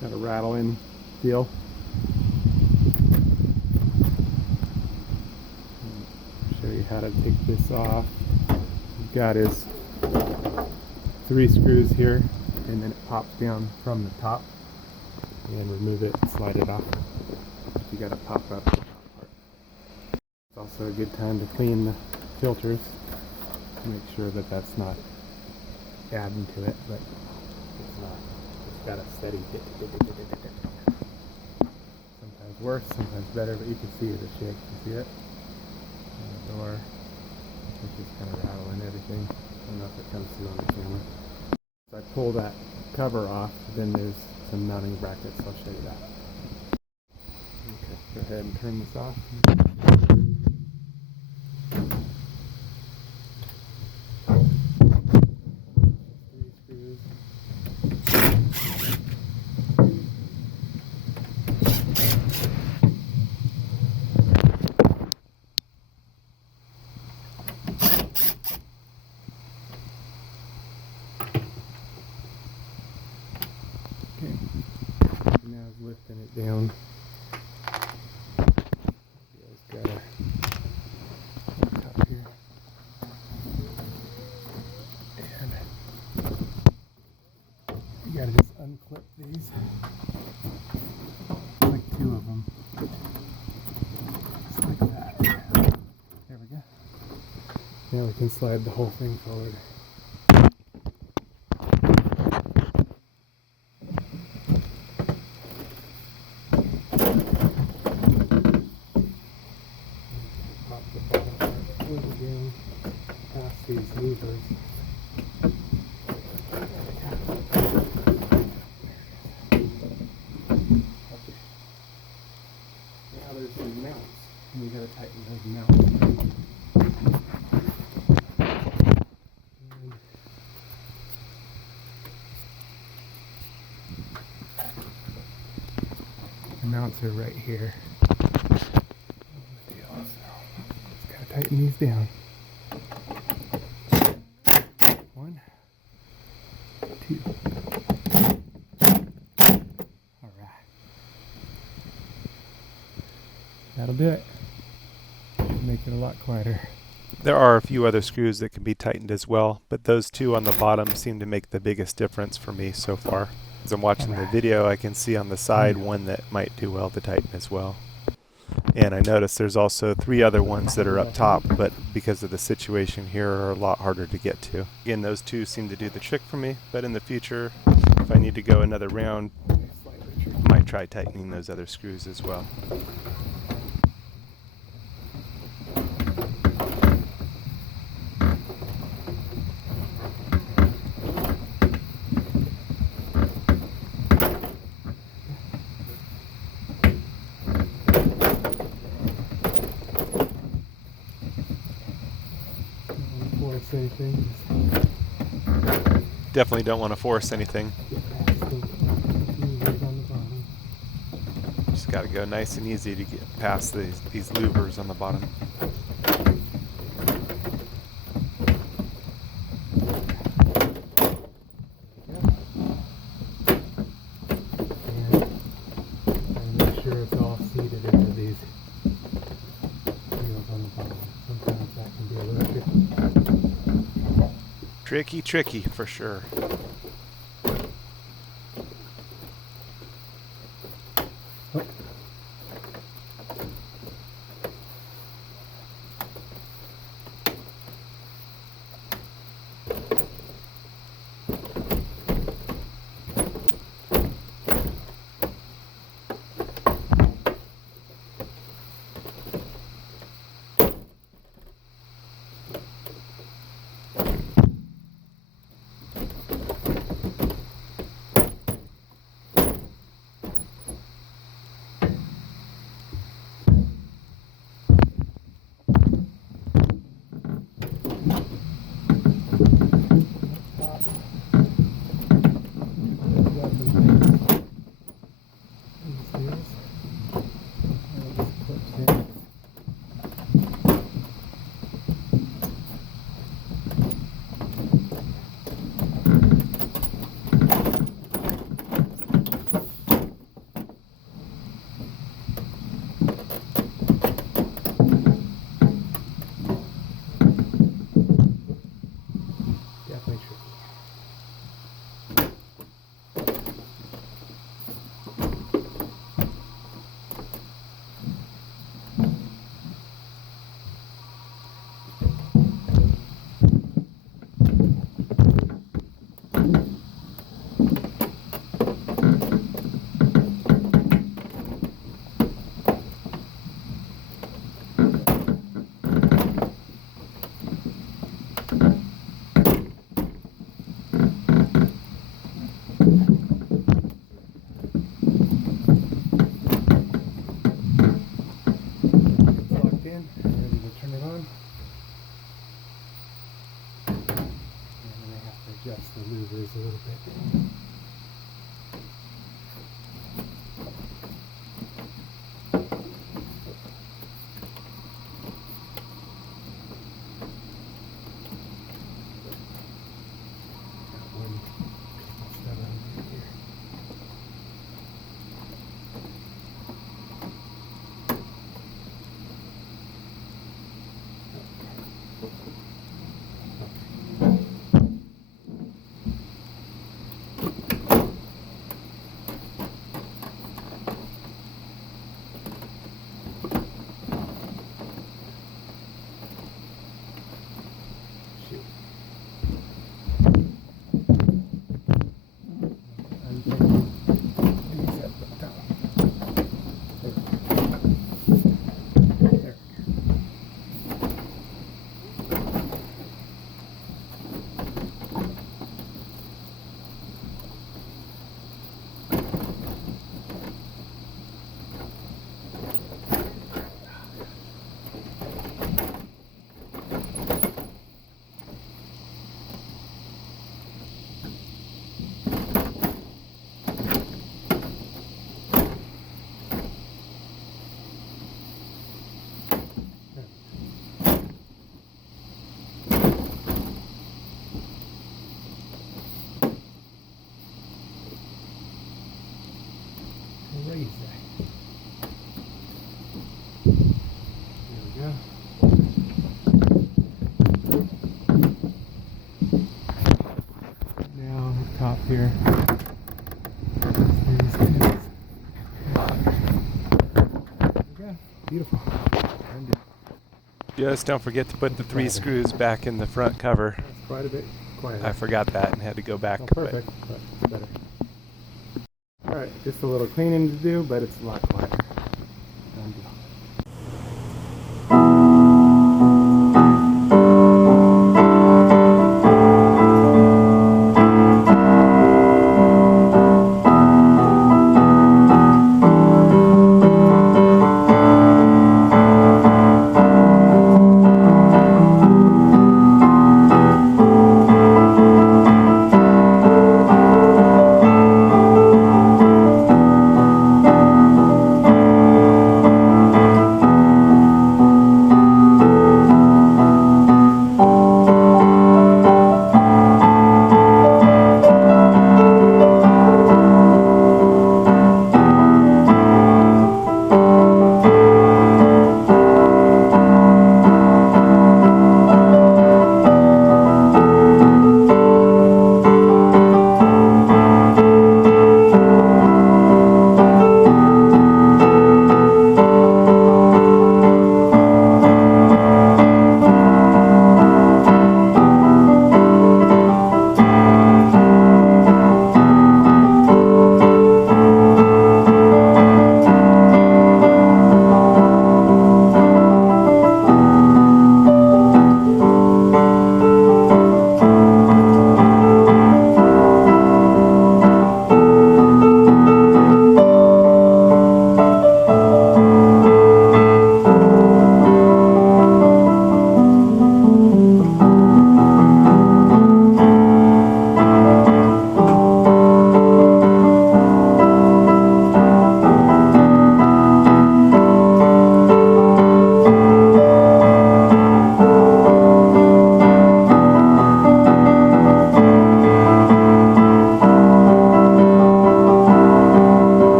Got a rattling feel. Show you how to take this off. You've got his 3 screws here, and then it pops down from the top. And remove it, slide it off. You got to pop up the top part. It's also a good time to clean the filters to make sure that that's not adding to it, but it's not. It's got a steady hit. Sometimes worse, sometimes better, but you can see the shake. You see it? And the door, which is kind of rattling everything. I don't know if it comes through on the camera. If I pull that cover off, then there's some mounting brackets. I'll show you that. Okay, go ahead and turn this off. 3 screws. Okay, now it's lifting it down. It's got a cup here. And you gotta just unclip these. Like 2 of them. Just like that. There we go. Now we can slide the whole thing forward. Pop the bottom part over down past these levers. Now there's some mounts, and we gotta tighten those mounts. The mounts are right here. Just gotta tighten these down. 1, 2. Alright. That'll do it. Make it a lot quieter. There are a few other screws that can be tightened as well, but those 2 on the bottom seem to make the biggest difference for me so far. As I'm watching the video, I can see on the side one that might do well to tighten as well. And I noticed there's also 3 other ones that are up top, but because of the situation here are a lot harder to get to. Again, those 2 seem to do the trick for me, but in the future, if I need to go another round, I might try tightening those other screws as well. Anything. Definitely don't want to force anything. Just got to go nice and easy to get past these louvers on the bottom. And make sure it's all seated into these wheels on the bottom. Sometimes that can be a little tricky. Tricky for sure. Oh. Crazy. There we go. Now the top here. There we go. Beautiful. And Just don't forget to put the 3 screws back in the front cover. that's quite a bit quieter. I forgot that and had to go back. Not perfect, but it's better. Alright, just a little cleaning to do, but it's a lot quieter. Done deal.